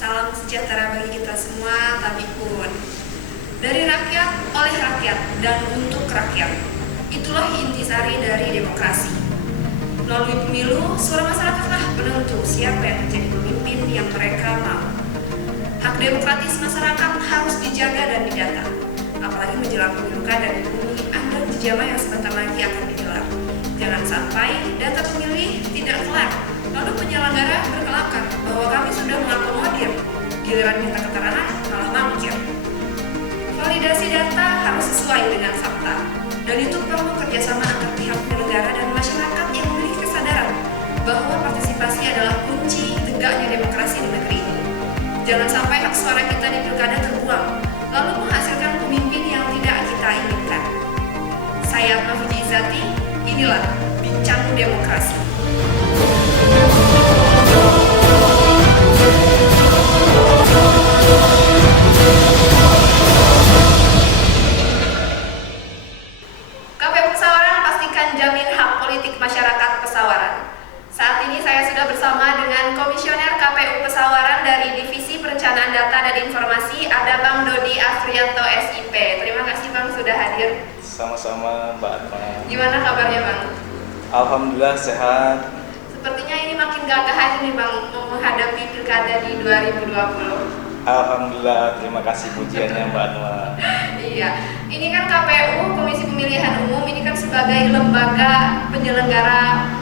Salam sejahtera bagi kita semua, tabipun. Dari rakyat, oleh rakyat, dan untuk rakyat. Itulah intisari dari demokrasi. Melalui pemilu, suara masyarakatlah penentu siapa yang menjadi pemimpin yang mereka mau. Hak demokratis masyarakat harus dijaga dan didata. Apalagi menjelang pemilu kada di bumi Anda jama yang sebentar lagi akan digelar. Jangan sampai data pemilih tidak kelar, lalu penyelenggara berkelakar bahwa kami sudah mengakomodir, giliran minta keterangan malah mangkir. Validasi data harus sesuai dengan fakta, dan itu perlu kerjasama antar pihak penyelenggara dan masyarakat yang memiliki kesadaran bahwa partisipasi adalah kunci tegaknya demokrasi di negeri ini. Jangan sampai hak suara kita di pilkada terbuang, lalu menghasilkan pemimpin yang tidak kita inginkan. Saya Atma Fiji Izzati, inilah Bincang Demokrasi. KPU Pesawaran pastikan jamin hak politik masyarakat Pesawaran. Saat ini saya sudah bersama dengan Komisioner KPU Pesawaran dari Divisi Perencanaan Data dan Informasi, ada Bang Dodi Afrianto SIP. Terima kasih Bang sudah hadir. Sama-sama Mbak Atma. Gimana kabarnya Bang? Alhamdulillah sehat. Sepertinya ini makin gagah aja nih Bang menghadapi pilkada di 2020. Alhamdulillah, terima kasih pujiannya Mbak Atma. Iya, ini kan KPU, Komisi Pemilihan Umum, ini kan sebagai lembaga penyelenggara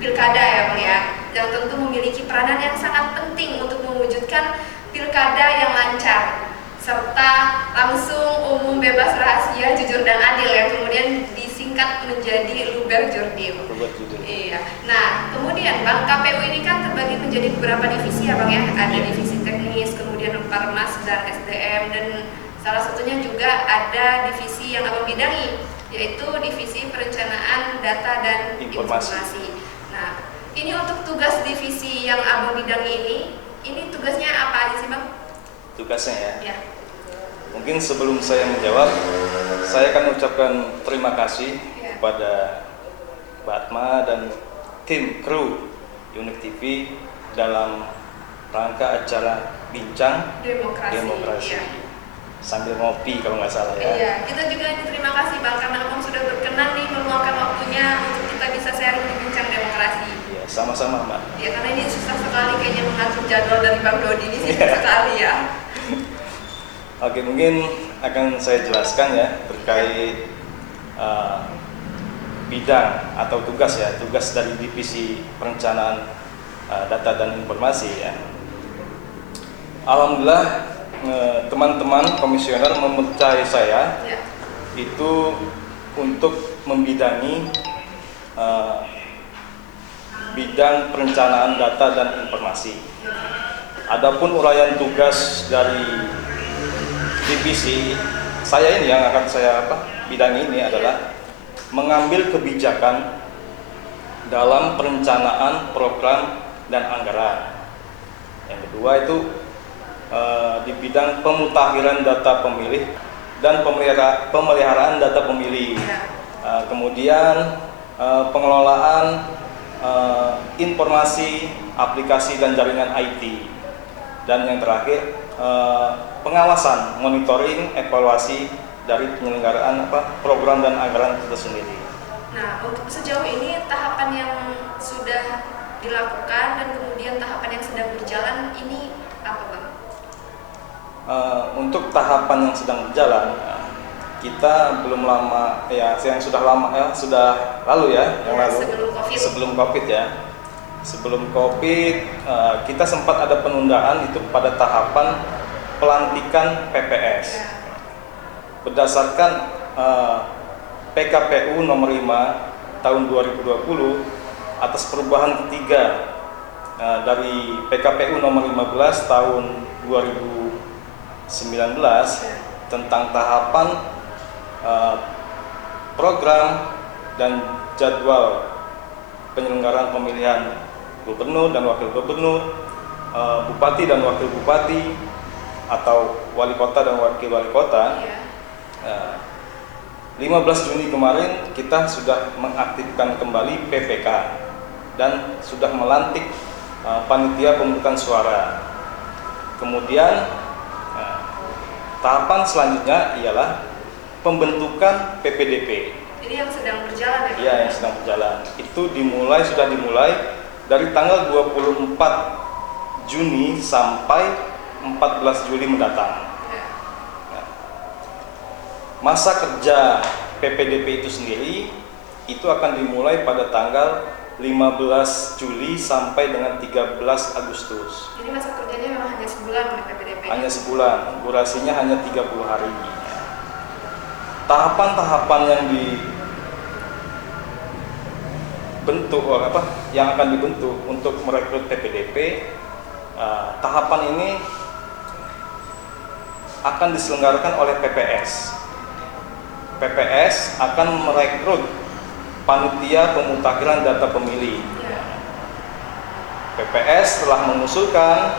pilkada ya Bang ya, yang tentu memiliki peranan yang sangat penting untuk mewujudkan pilkada yang lancar, serta langsung, umum, bebas, rahasia, jujur dan adil yang kemudian disingkat menjadi Luber Jurdil. Iya. Nah, kemudian Bang, KPU ini kan terbagi menjadi beberapa divisi ya Bang ya, ada divisi teknis, kemudian Parmas dan SDM, dan salah satunya juga ada divisi yang Abang bidangi, yaitu divisi perencanaan data dan informasi. Nah, ini untuk tugas divisi yang Abang bidangi ini tugasnya apa aja sih Bang? Tugasnya ya? Ya. Mungkin sebelum saya menjawab, saya akan ucapkan terima kasih kepada Mbak Atma dan tim kru Unik TV dalam rangka acara Bincang Demokrasi. Iya. Sambil ngopi kalau nggak salah ya. Iya, kita juga terima kasih Bang karena Abang sudah berkenan nih meluangkan waktunya untuk kita bisa sharing di Bincang Demokrasi. Iya, sama-sama Mbak. Ya, karena ini susah sekali kayaknya mengatur jadwal dari Bang Dodi ini sih sekali ya. Oke, mungkin akan saya jelaskan ya terkait bidang atau tugas ya, tugas dari divisi perencanaan data dan informasi ya. Alhamdulillah teman-teman komisioner mempercayai saya itu untuk membidangi bidang perencanaan data dan informasi. Adapun uraian tugas dari divisi saya ini yang akan saya bidangi ini adalah mengambil kebijakan dalam perencanaan program dan anggaran. Yang kedua itu di bidang pemutakhiran data pemilih dan pemeliharaan data pemilih. Kemudian pengelolaan informasi, aplikasi dan jaringan IT. Dan yang terakhir pengawasan, monitoring, evaluasi dari penyelenggaraan program dan anggaran itu sendiri. Nah, untuk sejauh ini tahapan yang sudah dilakukan dan kemudian tahapan yang sedang berjalan ini apa Bang? Untuk tahapan yang sedang berjalan, kita belum lama ya, yang sudah lama ya, sudah lalu ya, yang lalu sebelum COVID ya. Sebelum COVID kita sempat ada penundaan itu pada tahapan pelantikan PPS. Berdasarkan PKPU nomor 5 tahun 2020 atas perubahan ketiga dari PKPU nomor 15 tahun 2019 tentang tahapan program dan jadwal penyelenggaraan pemilihan gubernur dan wakil gubernur, bupati dan wakil bupati, atau wali kota dan wakil wali kota. 15 Juni kemarin kita sudah mengaktifkan kembali PPK dan sudah melantik panitia pemungutan suara. Kemudian tahapan selanjutnya ialah pembentukan PPDP. Ini yang sedang berjalan ya? Iya, yang sedang berjalan. Itu sudah dimulai dari tanggal 24 Juni sampai 14 Juli mendatang. Ya. Masa kerja PPDP itu sendiri itu akan dimulai pada tanggal 15 Juli sampai dengan 13 Agustus. Jadi masa kerjanya memang hanya sebulan oleh PPDP? Hanya sebulan, durasinya hanya 30 hari. Tahapan-tahapan yang yang akan dibentuk untuk merekrut PPDP, tahapan ini akan diselenggarakan oleh PPS. PPS akan merekrut panitia pemutakhiran data pemilih. PPS telah mengusulkan,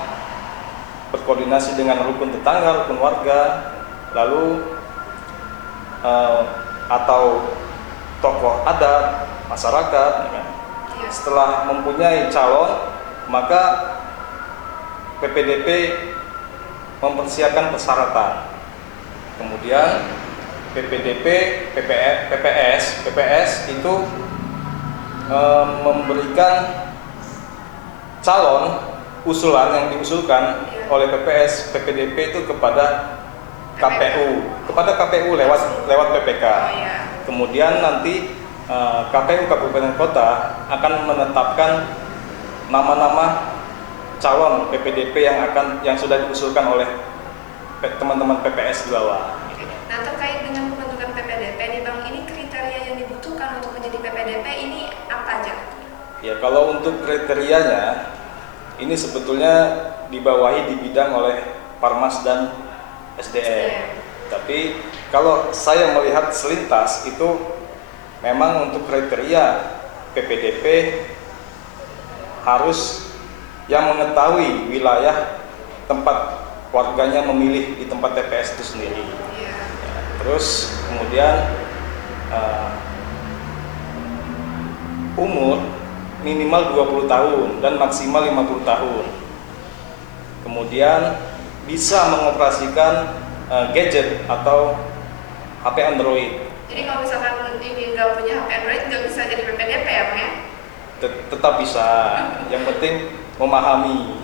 berkoordinasi dengan rukun tetangga, rukun warga, lalu atau tokoh adat, masyarakat. Setelah mempunyai calon, maka PPDP mempersiapkan persyaratan. Kemudian PPDP, PPS itu memberikan calon usulan yang diusulkan oleh PPDP itu kepada KPU lewat PPK. Kemudian nanti KPU Kabupaten Kota akan menetapkan nama-nama calon PPDP yang sudah diusulkan oleh teman-teman PPS di bawah. Nah, terkait dengan pembentukan PPDP nih Bang, ini kriteria yang dibutuhkan untuk menjadi PPDP ini apa aja? Ya, kalau untuk kriterianya ini sebetulnya dibawahi di bidang oleh Parmas dan SDM. Tapi kalau saya melihat selintas itu memang untuk kriteria PPDP harus yang mengetahui wilayah tempat warganya memilih di tempat TPS itu sendiri. Terus kemudian umur minimal 20 tahun dan maksimal 50 tahun. Kemudian bisa mengoperasikan gadget atau HP Android. Jadi kalau misalkan ini nggak punya HP Android nggak bisa jadi PPDP ya Bang ya? Tetap bisa, yang penting memahami.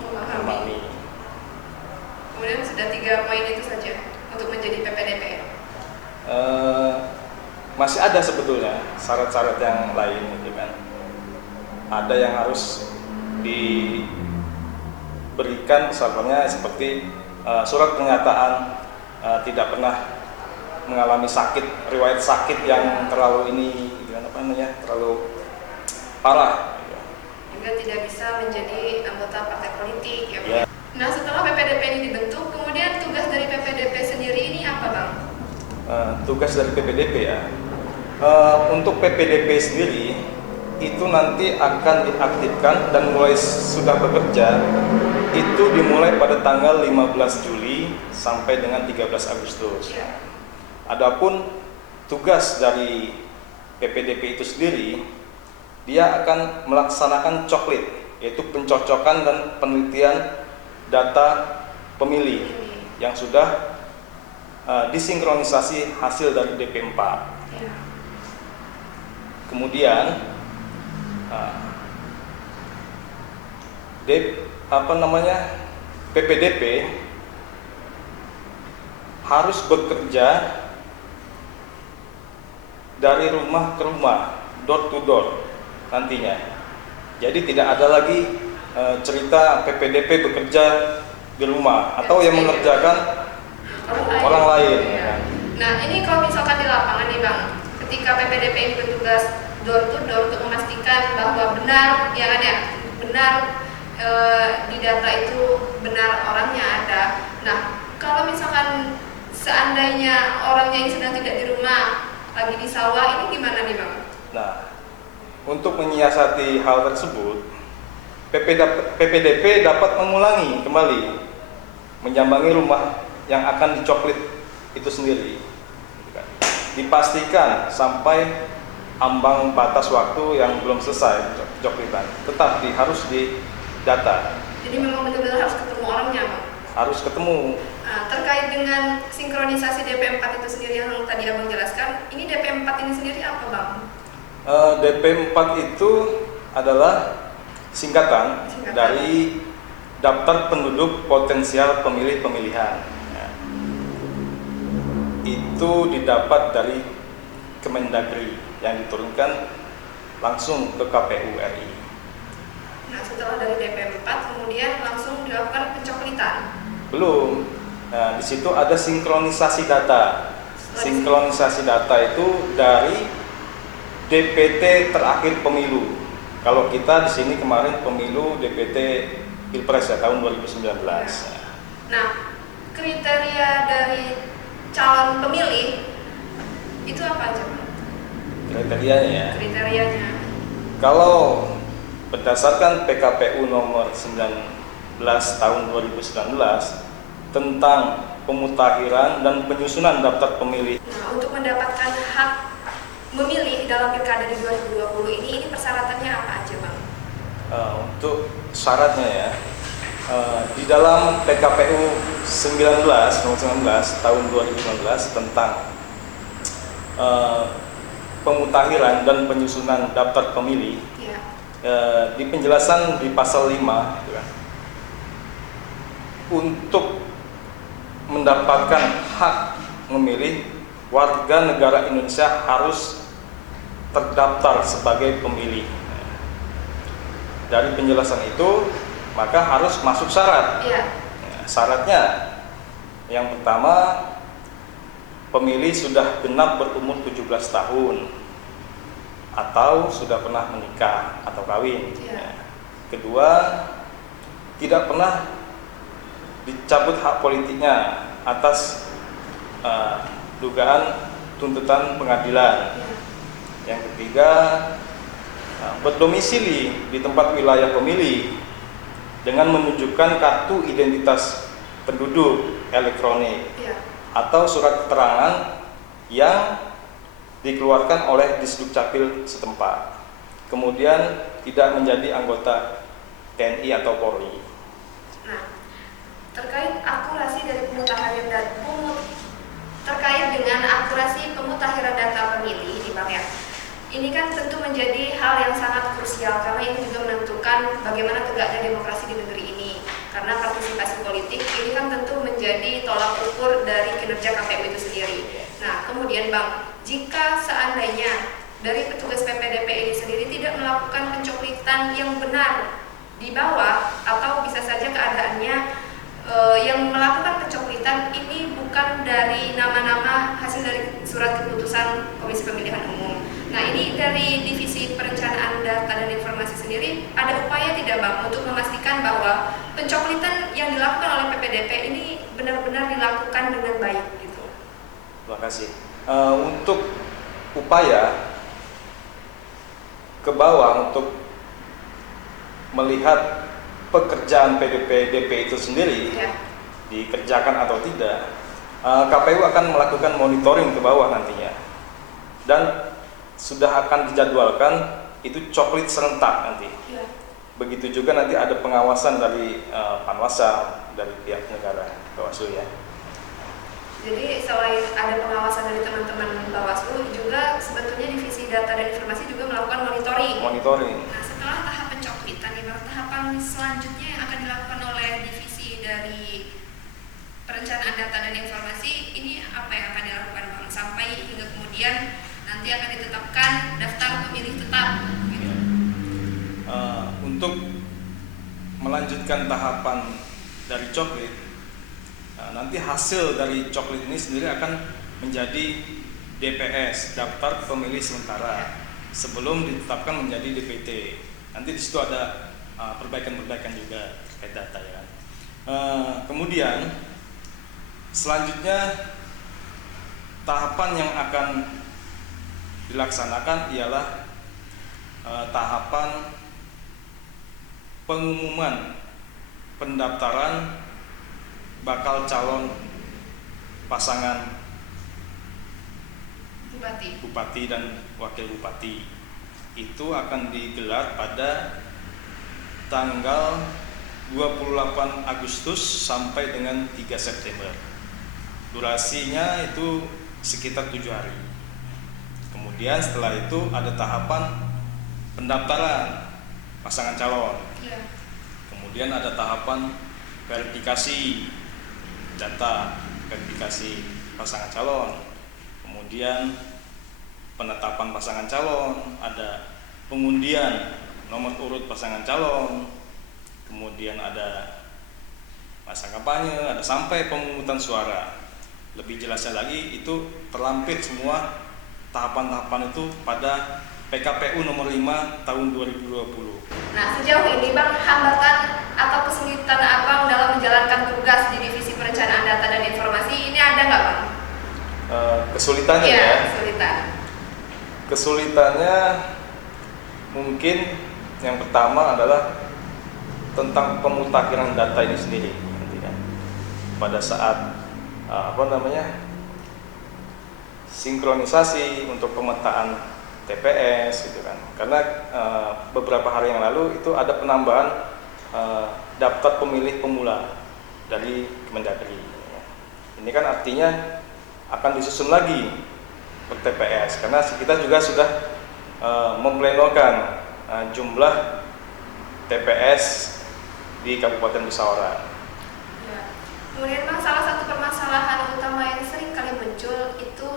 Kemudian sudah 3 poin itu saja untuk menjadi PPDP. Masih ada sebetulnya syarat-syarat yang lain, gitu kan. Ada yang harus diberikan, misalnya seperti surat pernyataan tidak pernah mengalami riwayat sakit yang terlalu terlalu parah. Juga tidak bisa menjadi anggota partai politik ya Bang. Nah, setelah PPDP ini dibentuk, kemudian tugas dari PPDP sendiri ini apa Bang? Tugas dari PPDP ya, untuk PPDP sendiri itu nanti akan diaktifkan dan mulai sudah bekerja itu dimulai pada tanggal 15 Juli sampai dengan 13 Agustus. Adapun tugas dari PPDP itu sendiri, dia akan melaksanakan coklit, yaitu pencocokan dan penelitian data pemilih yang sudah disinkronisasi hasil dari DP4. Kemudian PPDP harus bekerja dari rumah ke rumah, door to door nantinya. Jadi tidak ada lagi cerita PPDP bekerja di rumah atau yang mengerjakan orang lain. Nah, ini kalau misalkan di lapangan nih Bang, ketika PPDP ini bertugas door to door untuk memastikan bahwa benar di data itu benar orangnya ada. Nah, kalau misalkan seandainya orangnya yang sedang tidak di rumah, lagi di sawah, ini gimana nih Bang? Nah, untuk menyiasati hal tersebut, PPDP dapat mengulangi kembali menyambangi rumah yang akan dicoklit itu sendiri. Dipastikan sampai ambang batas waktu yang belum selesai coklitan, tetap harus didata. Jadi memang benar-benar harus ketemu orangnya Bang? harus ketemu. Nah, terkait dengan sinkronisasi DP4 itu sendiri yang tadi Abang jelaskan, ini DP4 ini sendiri apa Bang? DP4 itu adalah singkatan dari Daftar Penduduk Potensial Pemilih Pemilihan. Ya. Itu didapat dari Kemendagri yang diturunkan langsung ke KPU RI. Nah, setelah dari DP4 kemudian langsung dilakukan pencoklitan. Belum. Nah, di situ ada sinkronisasi data. Sinkronisasi data itu dari DPT terakhir pemilu. Kalau kita di sini kemarin pemilu DPT Pilpres ya tahun 2019. Nah, kriteria dari calon pemilih itu apa aja, Bang? Kriterianya. Kriterianya. Kalau berdasarkan PKPU nomor 19 tahun 2019 tentang pemutakhiran dan penyusunan daftar pemilih. Nah, untuk mendapatkan hak memilih dalam pilkada di 2020 ini persyaratannya apa aja, Bang? Untuk syaratnya ya, di dalam PKPU 19 tahun 2019 tentang pemutakhiran dan penyusunan daftar pemilih, ya. Di penjelasan di pasal 5 gitu kan, untuk mendapatkan hak memilih, warga negara Indonesia harus terdaftar sebagai pemilih. Dari penjelasan itu maka harus masuk syarat. Ya. Syaratnya yang pertama, pemilih sudah genap berumur 17 tahun atau sudah pernah menikah atau kawin. Ya. Kedua, tidak pernah dicabut hak politiknya atas dugaan tuntutan pengadilan. Ya. Yang ketiga, berdomisili di tempat wilayah pemilih dengan menunjukkan kartu identitas penduduk elektronik. Ya. Atau surat keterangan yang dikeluarkan oleh Disdukcapil setempat. Kemudian tidak menjadi anggota TNI atau Polri. Nah, terkait akurasi dari pemutahiran data, terkait dengan akurasi pemutahiran data pemilih di Bang ya. Ini kan tentu menjadi hal yang sangat krusial karena ini juga menentukan bagaimana tegaknya demokrasi di negeri ini. Karena partisipasi politik ini kan tentu menjadi tolak ukur dari kinerja KPU itu sendiri. Nah, kemudian Bang, jika seandainya dari petugas PPDP ini sendiri tidak melakukan pencoklitan yang benar di bawah, atau bisa saja keadaannya yang melakukan pencoklitan ini bukan dari nama-nama hasil dari surat keputusan Komisi Pemilihan Umum. Nah, ini dari Divisi Perencanaan Data dan Informasi sendiri ada upaya tidak Bang untuk memastikan bahwa pencoklitan yang dilakukan oleh PPDP ini benar-benar dilakukan dengan baik gitu. Terima kasih. Untuk upaya ke bawah untuk melihat pekerjaan PDP-DP itu sendiri ya, dikerjakan atau tidak, KPU akan melakukan monitoring ke bawah nantinya, dan sudah akan dijadwalkan itu coklit serentak nanti. ya. Begitu juga nanti ada pengawasan dari Panwasam, dari pihak negara, Bawaslu ya. Jadi selain ada pengawasan dari teman-teman Bawaslu, juga sebetulnya Divisi Data dan Informasi juga melakukan monitoring. Nah, setelah tahap pencoklitan, tahapan selanjutnya yang akan dilakukan oleh divisi dari Perencanaan Data dan Informasi ini apa yang akan dilakukan Bang? Sampai hingga kemudian nanti akan ditetapkan daftar pemilih tetap. Gitu. Untuk melanjutkan tahapan dari coklit, nanti hasil dari coklit ini sendiri akan menjadi DPS, daftar pemilih sementara, sebelum ditetapkan menjadi DPT. Nanti di situ ada perbaikan-perbaikan juga terkait data ya. Kemudian selanjutnya tahapan yang akan dilaksanakan ialah tahapan pengumuman pendaftaran bakal calon pasangan bupati dan wakil bupati. Itu akan digelar pada tanggal 2 28 Agustus sampai dengan 3 September. Durasinya itu sekitar 7 hari. Kemudian setelah itu ada tahapan pendaftaran pasangan calon. Kemudian ada tahapan verifikasi data, verifikasi pasangan calon. Kemudian penetapan pasangan calon, ada pengundian nomor urut pasangan calon. Kemudian ada masa kampanye, ada sampai pemungutan suara. Lebih jelasnya lagi itu terlampir semua tahapan-tahapan itu pada PKPU nomor 5 tahun 2020. Nah, sejauh ini Bang, hambatan atau kesulitan Abang dalam menjalankan tugas di Divisi Perencanaan Data dan Informasi ini ada nggak Bang? Kesulitannya ya? Kesulitan. Kesulitannya mungkin yang pertama adalah tentang pemutakhiran data ini sendiri, pada saat sinkronisasi untuk pemetaan TPS gitu kan, karena beberapa hari yang lalu itu ada penambahan daftar pemilih pemula dari Kemendagri. Ini kan artinya akan disusun lagi per TPS, karena kita juga sudah memplenokan jumlah TPS di Kabupaten Musyawarah. Ya. Kemudian Bang, salah satu permasalahan utama yang sering kali muncul itu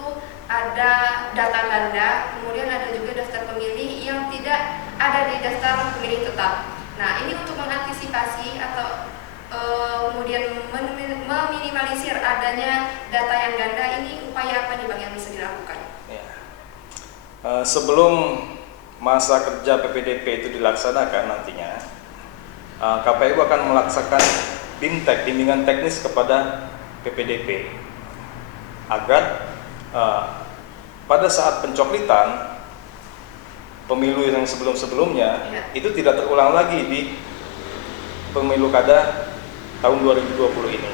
ada data ganda, kemudian ada juga daftar pemilih yang tidak ada di daftar pemilih tetap. Nah, ini untuk mengantisipasi atau kemudian meminimalisir adanya data yang ganda, ini upaya apa nih Bang yang bisa dilakukan? Ya. Sebelum masa kerja PPDP itu dilaksanakan nantinya, KPU akan melaksanakan BIMTEK, bimbingan teknis kepada PPDP, agar pada saat pencoklitan pemilu yang sebelum-sebelumnya itu tidak terulang lagi di pemilu kada tahun 2020 ini.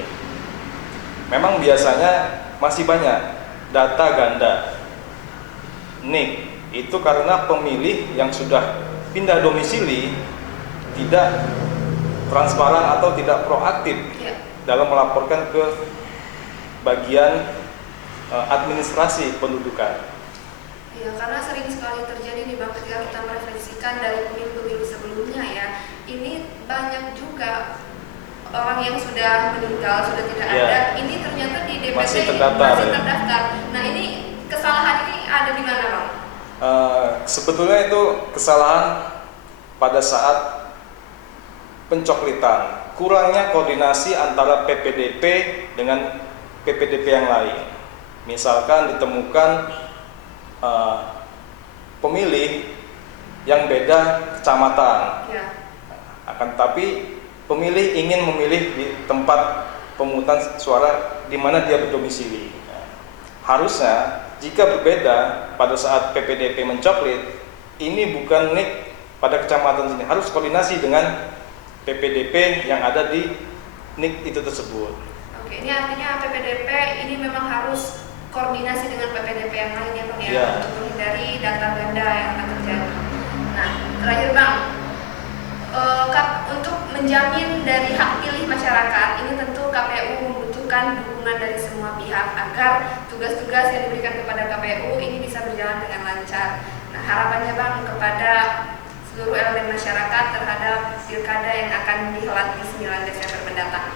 Memang biasanya masih banyak data ganda NIK, itu karena pemilih yang sudah pindah domisili tidak transparan atau tidak proaktif dalam melaporkan ke bagian administrasi pendudukan. Ya, karena sering sekali terjadi nih Bang, ketika kita merefleksikan dari pemilu-pemilu sebelumnya ya, ini banyak juga orang yang sudah meninggal, sudah tidak ada, ini ternyata di DPT masih terdaftar. Nah, ini kesalahan ini ada di mana Bang? Sebetulnya itu kesalahan pada saat pencoklitan, kurangnya koordinasi antara PPDP dengan PPDP yang lain. Misalkan ditemukan pemilih yang beda kecamatan, akan tapi pemilih ingin memilih di tempat pemungutan suara di mana dia berdomisili. Harusnya jika berbeda pada saat PPDP mencoklit, ini bukan NIK pada kecamatan sini, harus koordinasi dengan PPDP yang ada di NIK itu tersebut. Oke, ini artinya PPDP ini memang harus koordinasi dengan PPDP yang lain ya Bang ya, untuk menghindari data ganda yang akan terjadi. Nah, terakhir Bang, untuk menjamin dari hak pilih masyarakat, ini tentu KPU membutuhkan dukungan dari semua pihak agar tugas-tugas yang diberikan kepada KPU ini bisa berjalan dengan lancar. Nah, harapannya Bang kepada seluruh elemen masyarakat terhadap pilkada yang akan dihelat di 9 Desember mendatang.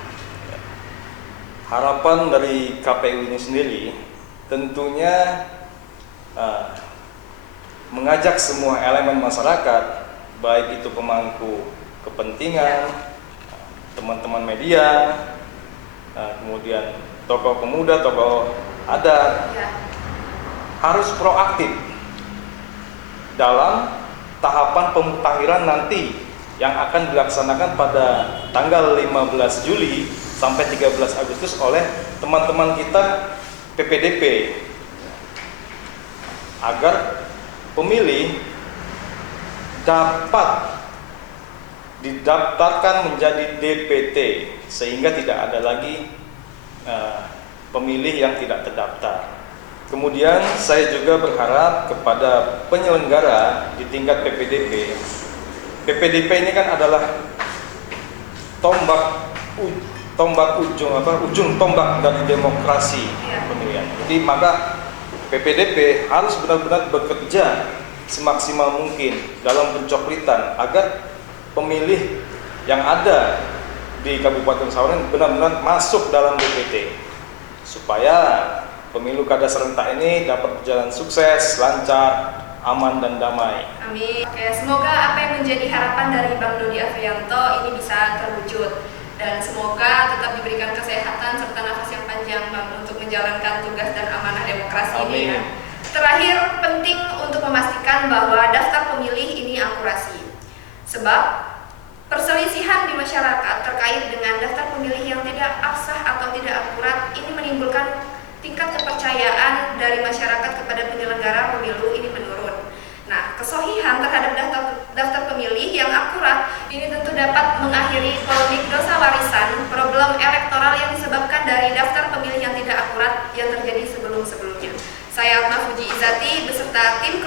Harapan dari KPU ini sendiri tentunya mengajak semua elemen masyarakat, baik itu pemangku kepentingan, teman-teman media, kemudian tokoh pemuda, tokoh adat, harus proaktif dalam tahapan pemutakhiran nanti yang akan dilaksanakan pada tanggal 15 Juli sampai 13 Agustus oleh teman-teman kita PPDP, agar pemilih dapat didaftarkan menjadi DPT sehingga tidak ada lagi pemilih yang tidak terdaftar. Kemudian saya juga berharap kepada penyelenggara di tingkat PPDP. PPDP ini kan adalah ujung tombak dari demokrasi pemilihan. Jadi maka PPDP harus benar-benar bekerja semaksimal mungkin dalam pencoplitan agar pemilih yang ada di Kabupaten Sawarna benar-benar masuk dalam DPT supaya pemilu kada serentak ini dapat berjalan sukses, lancar, aman dan damai. Amin. Oke, semoga apa yang menjadi harapan dari Bang Dodi Afrianto ini bisa terwujud dan semoga tetap diberikan kesehatan serta nafas yang panjang Bang untuk menjalankan tugas dan amanah demokrasi ini ya. Terakhir, penting untuk memastikan bahwa daftar pemilih ini akurasi. Sebab perselisihan di masyarakat terkait dengan daftar pemilih yang tidak absah atau tidak akurat ini menimbulkan tingkat kepercayaan dari masyarakat kepada penyelenggara pemilu ini menurun. Nah, kesohihan terhadap daftar pemilih yang akurat ini tentu dapat mengakhiri polemik dosa warisan problem elektoral yang disebabkan dari daftar pemilih yang tidak akurat yang terjadi sebelum-sebelumnya. Saya Atma Fuji Izati beserta tim